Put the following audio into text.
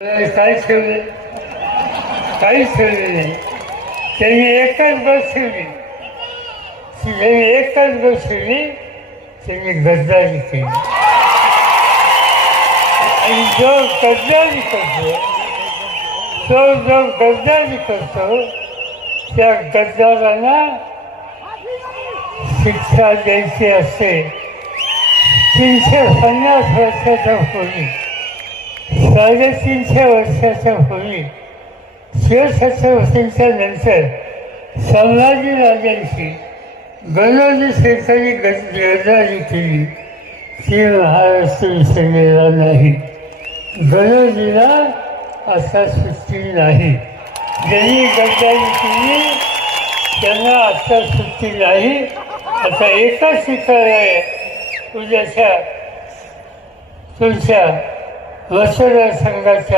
काय ठेवले काहीच ठेवले नाही. त्यांनी एकच बस ठेवली. त्यांनी एकच बस ठेवली. त्यांनी गद्दारी केली. आणि जो गद्दारी करतो जो गद्दारी करतो त्या गद्दारांना शिक्षा द्यायची असते. 350 वर्षाचा होईल, 350 वर्षाचा होईल. शिवछत्रपतींच्या नंतर संभाजी राजांची गणोजी शेतकरी गद्दारी केली. ती महाराष्ट्र विसरलेला नाही. गणोजीला असा सुट्टी नाही. ज्यांनी गद्दारी केली त्यांना आता सुट्टी नाही. आता एकच शिकार आहे उद्याच्या तुमच्या मतदारसंघाच्या